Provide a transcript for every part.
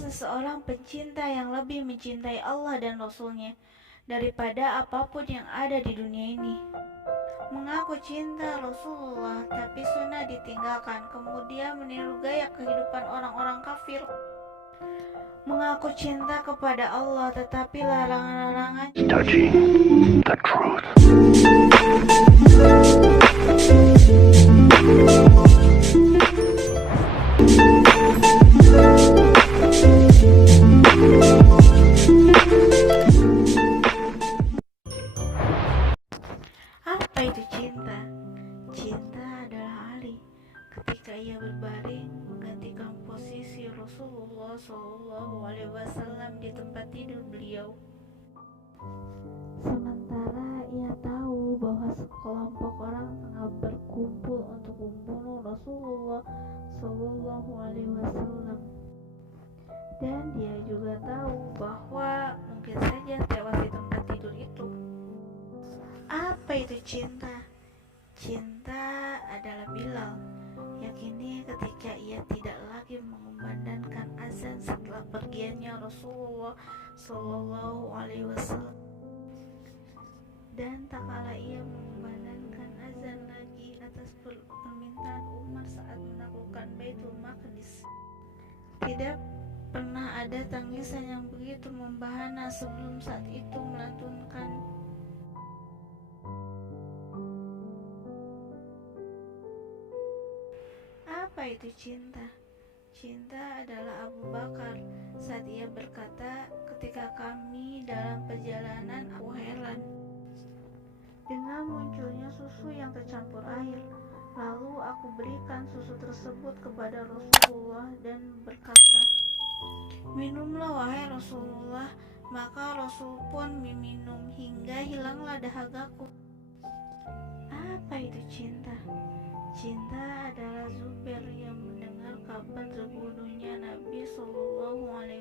seseorang pencinta yang lebih mencintai Allah dan Rasul-Nya daripada apapun yang ada di dunia ini. Mengaku cinta Rasulullah tapi sunnah ditinggalkan, kemudian meniru gaya kehidupan orang-orang kafir. Mengaku cinta kepada Allah tetapi larangan-larangan Touching the truth. Apa itu cinta? Cinta adalah Ali ketika ia berbaring menggantikan posisi Rasulullah SAW di tempat tidur beliau. Sementara ia tahu bahwa sekelompok orang tengah berkumpul untuk membunuh Rasulullah SAW, dan dia juga tahu bahwa mungkin saja tewas di tempat tidur itu. Apa itu cinta? Cinta adalah Bilal. Yakini ketika ia tidak lagi mengumandangkan azan setelah pergiannya Rasulullah SAW, dan tak kala ia mengumandangkan azan lagi atas permintaan Umar saat menaklukkan Baitul Maqdis. Tidak pernah ada tangisan yang begitu membahana sebelum saat itu melantunkan apa itu cinta? Cinta adalah Abu Bakar saat ia berkata, ketika kami dalam perjalanan aku heran dengan munculnya susu yang tercampur air. Lalu aku berikan susu tersebut kepada Rasulullah dan berkata, minumlah wahai Rasulullah. Maka Rasul pun meminum hingga hilanglah dahagaku. Apa itu cinta? Cinta adalah Zubair yang mendengar kabar terbunuhnya Nabi SAW.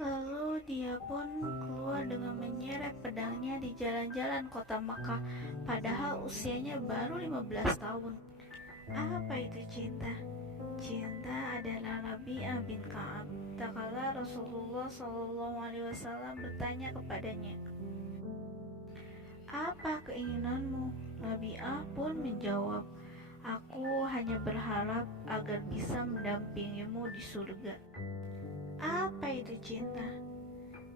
Lalu dia pun keluar dengan menyeret pedangnya di jalan-jalan kota Makkah, padahal usianya baru 15 tahun. Apa itu cinta? Cinta adalah Rabi'ah bin Ka'ab. Tak kala Rasulullah SAW bertanya kepadanya, apa keinginanmu? Rabi'ah pun menjawab, aku hanya berharap agar bisa mendampingimu di surga. Apa itu cinta?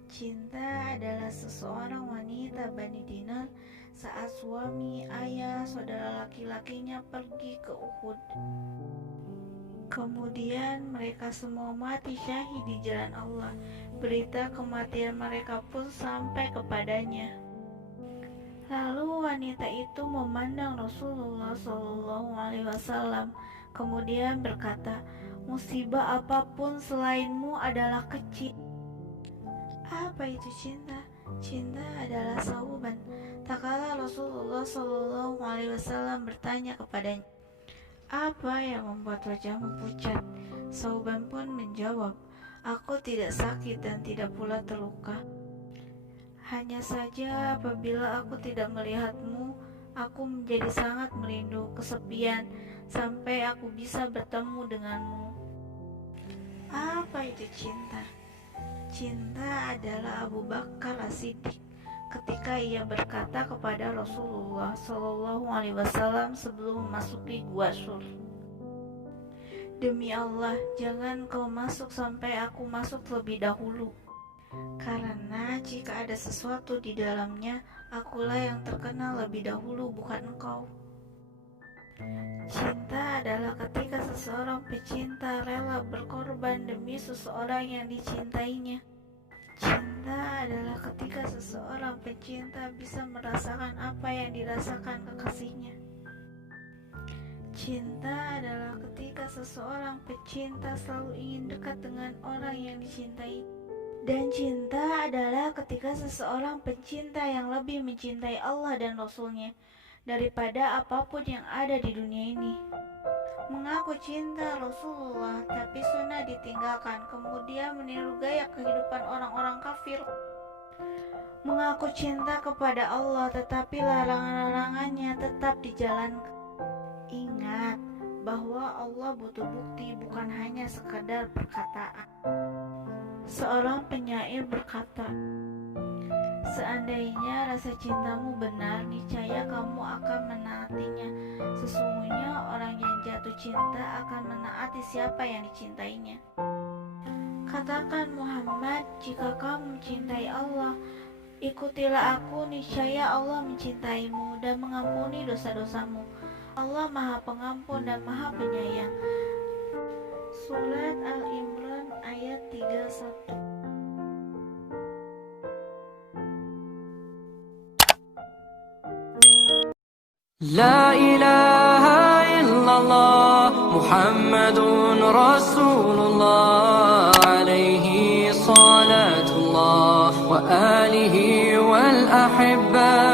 Cinta adalah seseorang wanita Bani Dinar saat suami, ayah, saudara laki-lakinya pergi ke Uhud. Kemudian mereka semua mati syahid di jalan Allah. Berita kematian mereka pun sampai kepadanya. Lalu wanita itu memandang Rasulullah SAW, kemudian berkata, musibah apapun selainmu adalah kecil. Apa itu cinta? Cinta adalah sauban. Tak kala Rasulullah SAW bertanya kepadanya, apa yang membuat wajahmu pucat? Sauban pun menjawab, aku tidak sakit dan tidak pula terluka. Hanya saja apabila aku tidak melihatmu, aku menjadi sangat merindu kesepian sampai aku bisa bertemu denganmu. Apa itu cinta? Cinta adalah Abu Bakar As-Siddiq ketika ia berkata kepada Rasulullah SAW sebelum memasuki Gua Sur, demi Allah, jangan kau masuk sampai aku masuk terlebih dahulu. Karena jika ada sesuatu di dalamnya, akulah yang terkenal lebih dahulu, bukan engkau. Cinta adalah ketika seseorang pecinta rela berkorban demi seseorang yang dicintainya. Cinta adalah ketika seseorang pecinta bisa merasakan apa yang dirasakan kekasihnya. Cinta adalah ketika seseorang pecinta selalu ingin dekat dengan orang yang dicintai. Dan cinta adalah ketika seseorang pencinta yang lebih mencintai Allah dan Rasul-Nya daripada apapun yang ada di dunia ini. Mengaku cinta Rasulullah tapi sunnah ditinggalkan, kemudian meniru gaya kehidupan orang-orang kafir. Mengaku cinta kepada Allah tetapi larangan-larangannya tetap dijalankan. Ingat bahwa Allah butuh bukti, bukan hanya sekadar perkataan. Seorang penyair berkata, seandainya rasa cintamu benar, niscaya kamu akan menaatinya. Sesungguhnya orang yang jatuh cinta akan menaati siapa yang dicintainya. Katakan Muhammad, jika kamu mencintai Allah, ikutilah aku, niscaya Allah mencintaimu dan mengampuni dosa-dosamu. Allah Maha Pengampun dan Maha Penyayang. Surat Al-Imran ayat 31. La ilaha illallah Muhammadun Rasulullah alaihi salatullah wa alihi wal ahibba